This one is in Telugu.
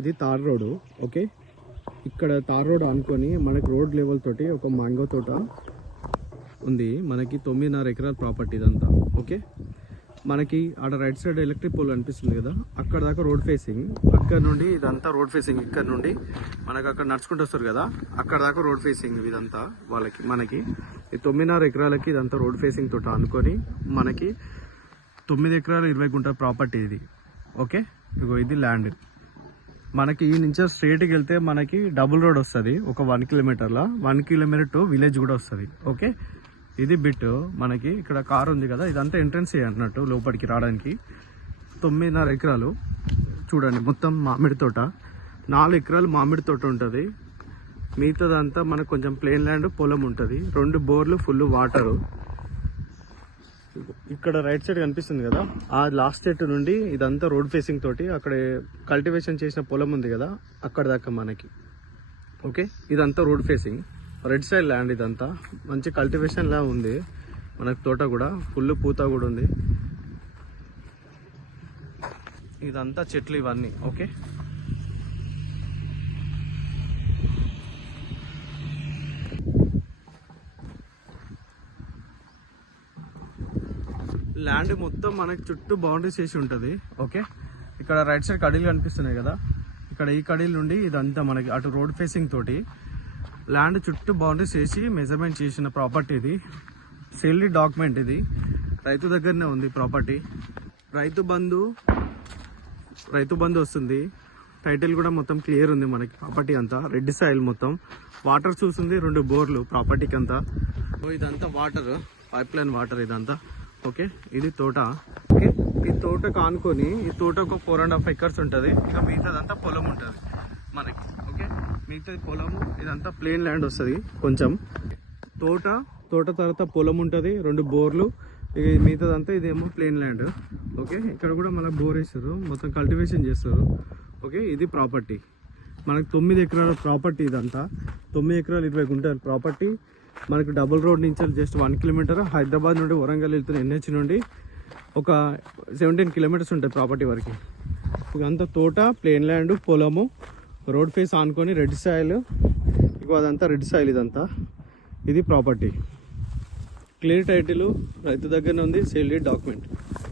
ఇది తార్ రోడ్. ఓకే, ఇక్కడ తార్ రోడ్ అనుకొని మనకి రోడ్ లెవెల్ తోటి ఒక మ్యాంగో తోట ఉంది. మనకి 9.5 ఎకరాల ప్రాపర్టీ ఇదంతా. ఓకే, మనకి ఆడ రైట్ సైడ్ ఎలక్ట్రిక్ పోల్ అనిపిస్తుంది కదా, అక్కడ దాకా రోడ్ ఫేసింగ్. అక్కడ నుండి ఇదంతా రోడ్ ఫేసింగ్. ఇక్కడ నుండి మనకి అక్కడ నడుచుకుంటూ వస్తారు కదా, అక్కడ దాకా రోడ్ ఫేసింగ్ ఇదంతా. మనకి ఈ 9.5 ఎకరాలకి ఇదంతా రోడ్ ఫేసింగ్ తోట అనుకొని మనకి 9 ఎకరాల 20 గుంటల ప్రాపర్టీ ఇది. ఓకే, ఇగో ఇది ల్యాండ్. మనకి ఈ నుంచి స్ట్రేట్కి వెళ్తే మనకి డబుల్ రోడ్ వస్తుంది ఒక 1 కిలోమీటర్ల. 1 కిలోమీటర్ టు విలేజ్ కూడా వస్తుంది. ఓకే, ఇది బిట్. మనకి ఇక్కడ కార్ ఉంది కదా, ఇదంతా ఎంట్రన్స్ అన్నట్టు లోపలికి రావడానికి. 9.5 ఎకరాలు చూడండి, మొత్తం మామిడి తోట. 4 ఎకరాలు మామిడి తోట ఉంటుంది. మిగతాదంతా మనకు కొంచెం ప్లేన్ ల్యాండ్, పొలం ఉంటుంది. 2 బోర్లు, ఫుల్ వాటరు. ఇక్కడ రైట్ సైడ్ కనిపిస్తుంది కదా, ఆ లాస్ట్ సెట్ నుండి ఇదంతా రోడ్ ఫేసింగ్ తోటి అక్కడ కల్టివేషన్ చేసిన పొలం ఉంది కదా, అక్కడ దాకా మనకి. ఓకే, ఇదంతా road facing. Red side land ఇదంతా. మంచి కల్టివేషన్ లా ఉంది మనకి. తోట కూడా ఫుల్ పూత కూడా ఉంది. ఇదంతా చెట్లు ఇవన్నీ. ఓకే, ల్యాండ్ మొత్తం మనకి చుట్టూ బౌండరీస్ చేసి ఉంటుంది. ఓకే, ఇక్కడ రైట్ సైడ్ కడీలు కనిపిస్తున్నాయి కదా, ఇక్కడ ఈ కడీల నుండి ఇదంతా మనకి అటు రోడ్ ఫేసింగ్ తోటి ల్యాండ్ చుట్టూ బౌండరీస్ చేసి మెజర్మెంట్ చేసిన ప్రాపర్టీ ఇది. సేల్డ్ డాక్యుమెంట్ ఇది. రైతు దగ్గరనే ఉంది ప్రాపర్టీ. రైతు బంధు వస్తుంది. టైటిల్ కూడా మొత్తం క్లియర్ ఉంది మనకి. ప్రాపర్టీ అంతా రెడ్ సాయిల్, మొత్తం వాటర్ చూస్తుంది. 2 బోర్లు ప్రాపర్టీకి అంతా. ఇదంతా వాటర్, పైప్ లైన్ వాటర్ ఇదంతా. ఓకే, ఇది తోట. ఓకే, ఈ తోట కానుకొని ఈ తోట ఒక 4.5 ఎకర్స్ ఉంటుంది. ఇక మిగతాదంతా పొలం ఉంటుంది మనకి. ఓకే, మిగతా పొలం ఇదంతా ప్లేన్ ల్యాండ్ వస్తుంది కొంచెం. తోట తర్వాత పొలం ఉంటుంది, 2 బోర్లు. ఇక మిగతాదంతా ఇదేమో ప్లేన్ ల్యాండ్. ఓకే, ఇక్కడ కూడా మనకు బోర్ వేస్తారు, మొత్తం కల్టివేషన్ చేస్తారు. ఓకే, ఇది ప్రాపర్టీ మనకి 9 ఎకరాల ప్రాపర్టీ ఇదంతా. 9 ఎకరాలు 20 గుంటల ప్రాపర్టీ మనకి. డబుల్ రోడ్ నుంచి జస్ట్ 1 కిలోమీటర్. హైదరాబాద్ నుండి వరంగల్ వెళ్తున్న NH నుండి ఒక 17 కిలోమీటర్స్ ఉంటాయి ప్రాపర్టీ వరకు. ఇదంతా తోట, ప్లేన్ ల్యాండ్, పొలము, రోడ్ ఫేస్ ఆనుకొని రెడ్ సాయిల్. ఇక అదంతా రెడ్ సాయిల్ ఇదంతా. ఇది ప్రాపర్టీ. క్లియర్ టైటిల్ రైతు దగ్గరనే ఉంది. Sealed document.